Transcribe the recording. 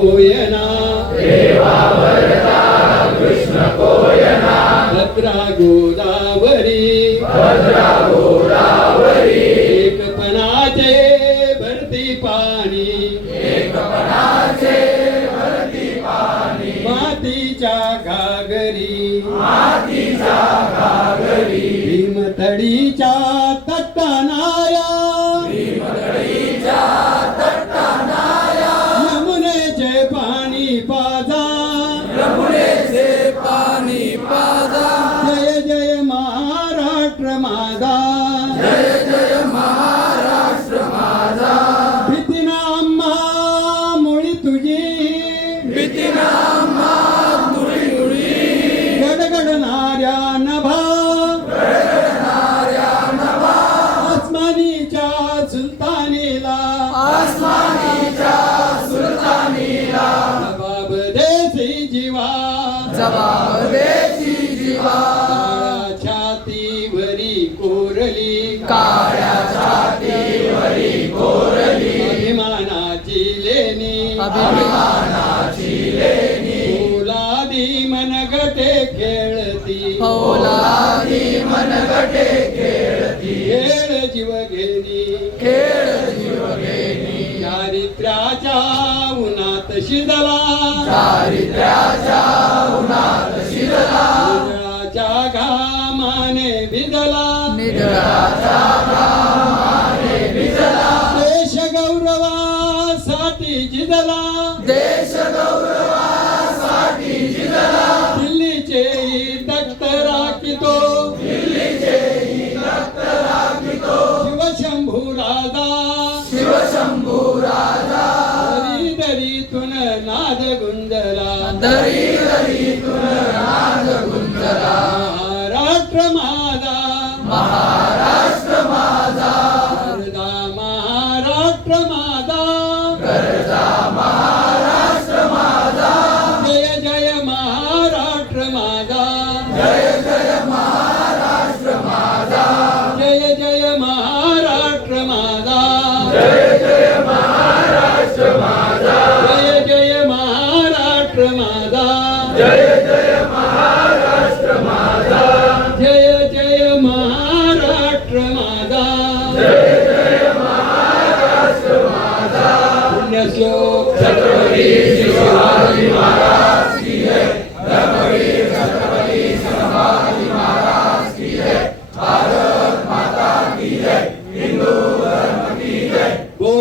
कोयना भद्रा गोदावरी एकपणाचे भरती पाणी मातीच्या घागरी भीमथडीच्या तट्टानाया यमुनेचे पाणी पाजा जय जय महाराष्ट्र माझा भीतीना आम्हा मुळी तुझी गडगडणाऱ्या नभा आसमानीच्या सुलतानीला जबाब देसी जीवा छातीवरी कोरली अभिमानाची लेणी फुलादी मनगटे खेळती खेळ जीव घेणी चारित्र्याच्या उन्हात शिजला निधळाच्या घामाने भिजला देश गौरवासाठी झिजला दिल्लीचे तख्त राखितो शिवशंभू राजा दरीतून नाद गुंजला महाराष्ट्र माझा गरजा महाराष्ट्र माझा जय जय महाराष्ट्र माझा जय जय महाराष्ट्र माझा जय जय महाराष्ट्र माझा जय जय महाराष्ट्र माझा जय जय महाराष्ट्र माझा जय जय महाराष्ट्र माझा जय जय महाराष्ट्र माझा जय जय महाराष्ट्र माझा पुण्यश्लोक छत्रपती शिवाजी महाराज की जय छत्रपती शिवाजी महाराज की जय भारत माता की जय हिंदू धर्म की जय बोला